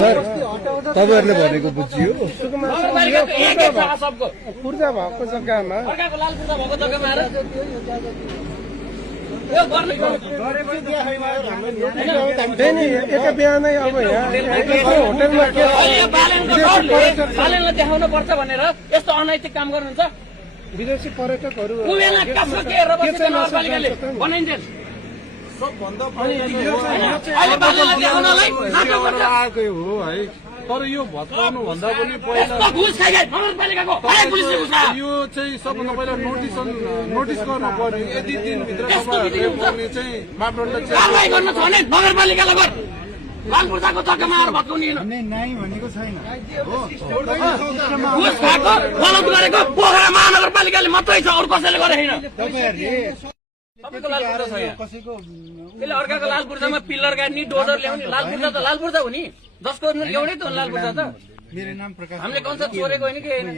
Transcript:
तपाईहरुले भनेको बुझियो पूर्जा भएको जग्गामा एका बिहानै अब होटलमा देखाउनु पर्छ भनेर यस्तो अनैतिक काम गर्नुहुन्छ। विदेशी पर्यटकहरू तर यो भत्काउनु भन्दा पनि पहिला यो चाहिँ सबभन्दा पहिला नोटिस गर्नु पर्यो। यदि दिनभित्र तपाईँहरूले चाहिँ मापदण्ड नगरपालिकालाई लालपुर्जाको जग्गामा आएर भत्काउने भनेको छैन गलत गरेको पोखरा महानगरपालिकाले मात्रै छ, अरू कसैले गरेन। सबैको लालपुर्जा छ यहाँ। त्यसले अर्काको लालपुर्जामा पिल्लर गाड्ने डोजर ल्याउने लालपुर्जा त लालपुर्जा हो नि, जसको ल्याउने त लालपुर्जा त। मेरो नाम प्रकाश। हामीले कन्सेप्ट चोरेको होइन कि होइन।